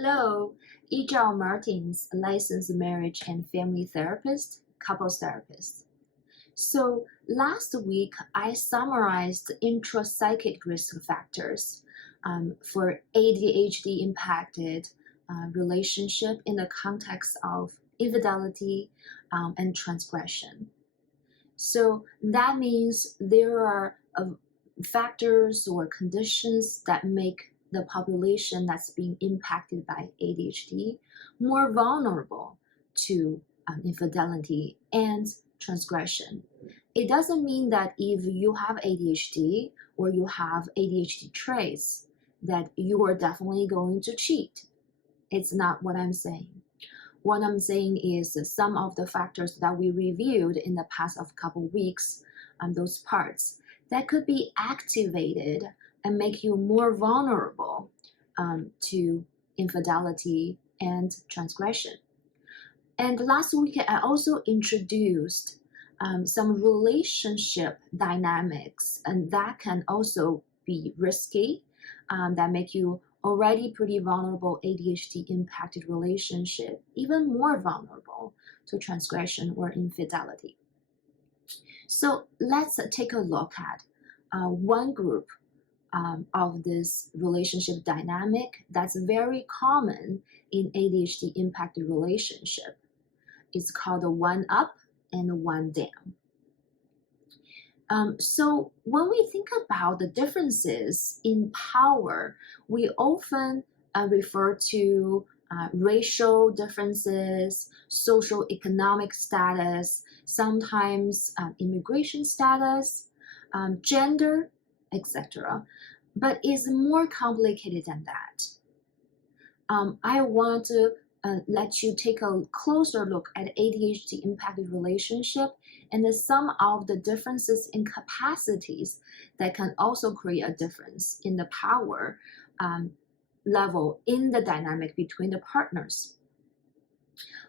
Hello, Ijao Martins, a licensed marriage and family therapist, couples therapist. So last week, I summarized intrapsychic risk factors for ADHD-impacted relationship in the context of infidelity and transgression. So that means there are factors or conditions that make the population that's being impacted by ADHD more vulnerable to infidelity and transgression. It doesn't mean that if you have ADHD or you have ADHD traits that you are definitely going to cheat. It's not what I'm saying. What I'm saying is some of the factors that we reviewed in the past of couple weeks, those parts, that could be activated and make you more vulnerable to infidelity and transgression. And last week, I also introduced some relationship dynamics, and that can also be risky, that make you already pretty vulnerable ADHD-impacted relationship even more vulnerable to transgression or infidelity. So let's take a look at one group of this relationship dynamic that's very common in ADHD-impacted relationship. It's called a one up and a one down. So when we think about the differences in power, we often refer to racial differences, social economic status, sometimes immigration status, gender, etc. But it's more complicated than that. I want to let you take a closer look at ADHD impacted relationship and some of the differences in capacities that can also create a difference in the power level in the dynamic between the partners.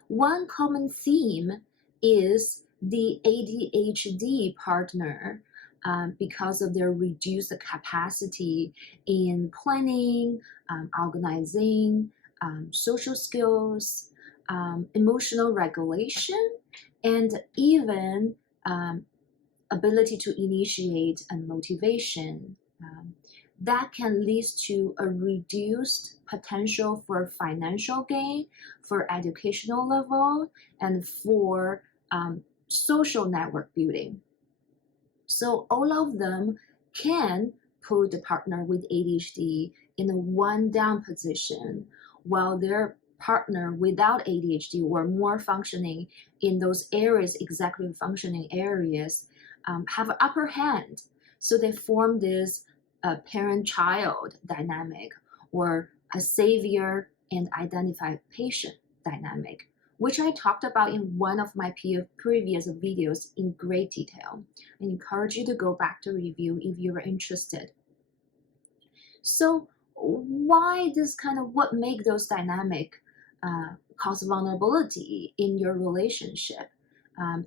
One common theme is the ADHD partner, because of their reduced capacity in planning, organizing, social skills, emotional regulation, and even ability to initiate and motivation. That can lead to a reduced potential for financial gain, for educational level, and for social network building. So all of them can put the partner with ADHD in a one down position, while their partner without ADHD or more functioning in those areas, executive functioning areas, have an upper hand. So they form this parent-child dynamic or a savior and identified patient dynamic, which I talked about in one of my previous videos in great detail. I encourage you to go back to review if you're interested. So why this what make those dynamic cause vulnerability in your relationship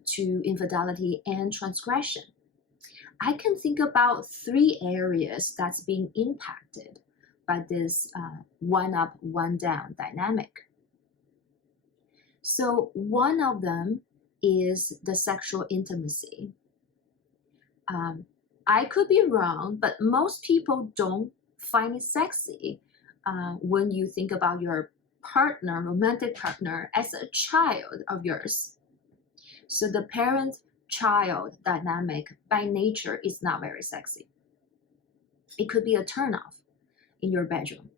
to infidelity and transgression? I can think about three areas that's being impacted by this one up, one down dynamic. So one of them is the sexual intimacy. I could be wrong, but most people don't find it sexy when you think about your partner, romantic partner, as a child of yours. So the parent-child dynamic by nature is not very sexy. It could be a turnoff in your bedroom.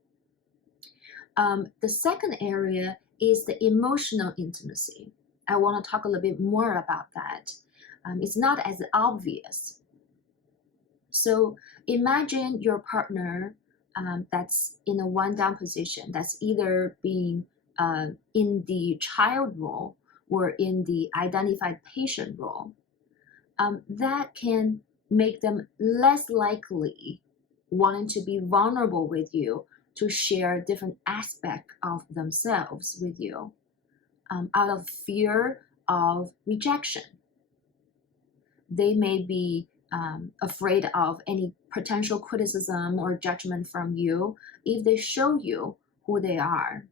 The second area is the emotional intimacy. I want to talk a little bit more about that. It's not as obvious. So imagine your partner that's in a one down position, that's either being in the child role or in the identified patient role. That can make them less likely wanting to be vulnerable with you, to share different aspects of themselves with you, out of fear of rejection. They may be afraid of any potential criticism or judgment from you if they show you who they are.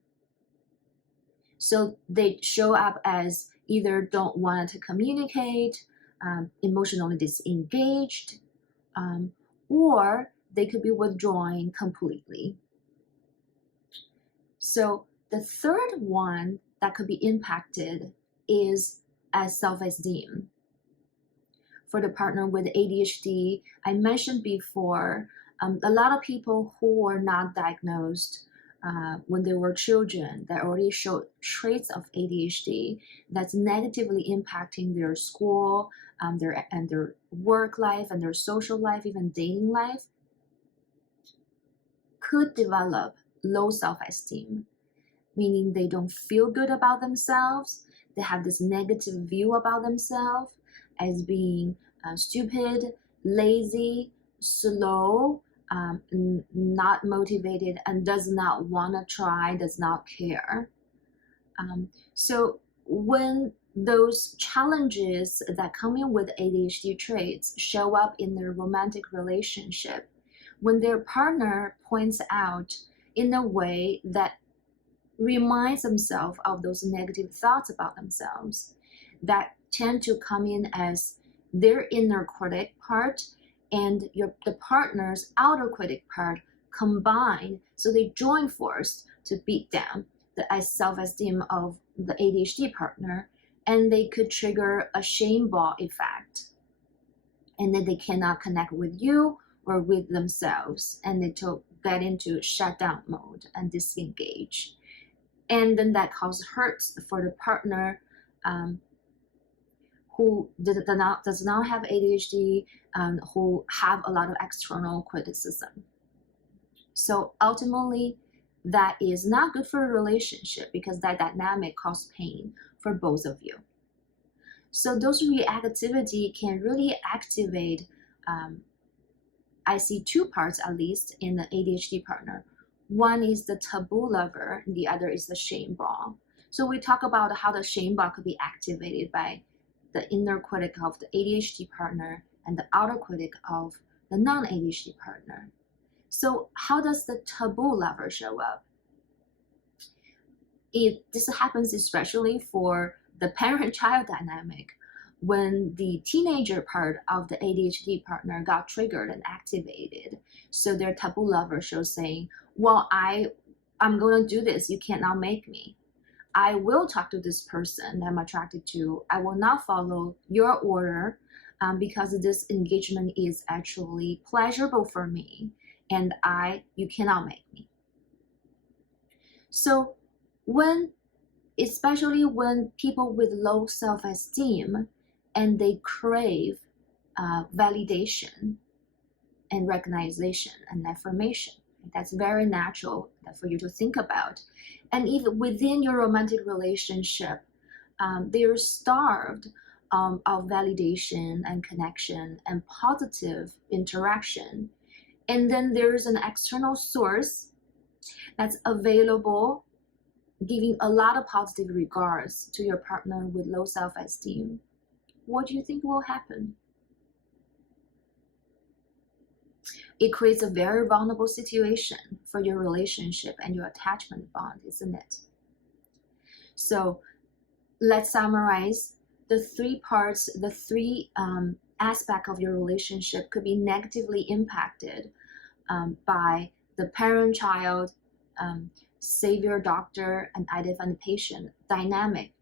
So they show up as either don't want to communicate, emotionally disengaged, or they could be withdrawing completely. So the third one that could be impacted is as self-esteem. For the partner with ADHD, I mentioned before, a lot of people who were not diagnosed when they were children that already showed traits of ADHD that's negatively impacting their school, their work life, and their social life, even dating life, could develop low self-esteem, meaning they don't feel good about themselves. They have this negative view about themselves as being stupid, lazy, slow, not motivated, and does not want to try, does not care. So when those challenges that come in with ADHD traits show up in their romantic relationship, when their partner points out in a way that reminds themselves of those negative thoughts about themselves, that tend to come in as their inner critic part and the partner's outer critic part combined, so they join force to beat down the self-esteem of the ADHD partner, and they could trigger a shame ball effect, and then they cannot connect with you or with themselves, and they get into shutdown mode and disengage. And then that causes hurts for the partner who does not have ADHD, who have a lot of external criticism. So ultimately, that is not good for a relationship because that dynamic causes pain for both of you. So those reactivity can really activate, I see two parts at least in the ADHD partner. One is the taboo lover, and the other is the shame ball. So we talk about how the shame ball could be activated by the inner critic of the ADHD partner and the outer critic of the non-ADHD partner. So how does the taboo lover show up? This happens especially for the parent-child dynamic. When the teenager part of the ADHD partner got triggered and activated, so their taboo lover shows saying, well, I'm going to do this, you cannot make me. I will talk to this person I'm attracted to. I will not follow your order because this engagement is actually pleasurable for me, and you cannot make me. So especially when people with low self-esteem and they crave validation and recognition and affirmation, that's very natural for you to think about. And even within your romantic relationship, they're starved of validation and connection and positive interaction. And then there's an external source that's available, giving a lot of positive regards to your partner with low self-esteem. What do you think will happen? It creates a very vulnerable situation for your relationship and your attachment bond, isn't it? So let's summarize the three parts, the three aspects of your relationship could be negatively impacted by the parent-child, savior-doctor, and identification dynamic,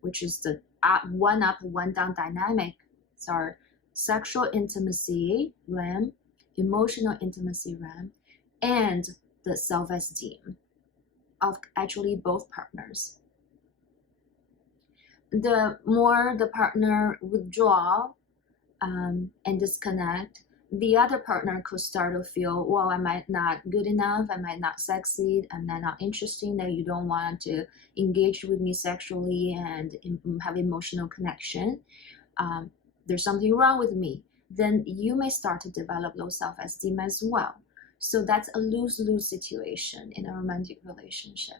which is the one-up, one-down dynamic. Are sexual intimacy realm, emotional intimacy realm, and the self-esteem of actually both partners. The more the partner withdraw and disconnect, the other partner could start to feel, well, am I not good enough? Am I not sexy? Am I not interesting that you don't want to engage with me sexually and have emotional connection? There's something wrong with me. Then you may start to develop low self-esteem as well. So that's a lose-lose situation in a romantic relationship.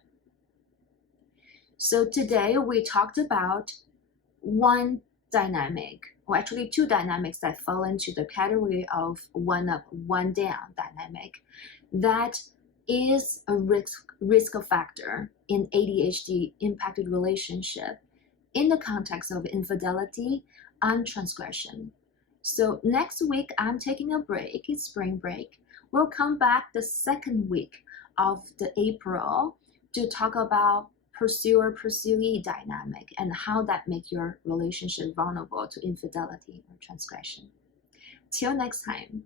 So today we talked about one dynamic, or actually two dynamics that fall into the category of one up, one down dynamic that is a risk factor in ADHD impacted relationship in the context of infidelity and transgression. So next week, I'm taking a break, it's spring break. We'll come back the second week of the April to talk about pursuer-pursuee dynamic and how that make your relationship vulnerable to infidelity or transgression. Till next time.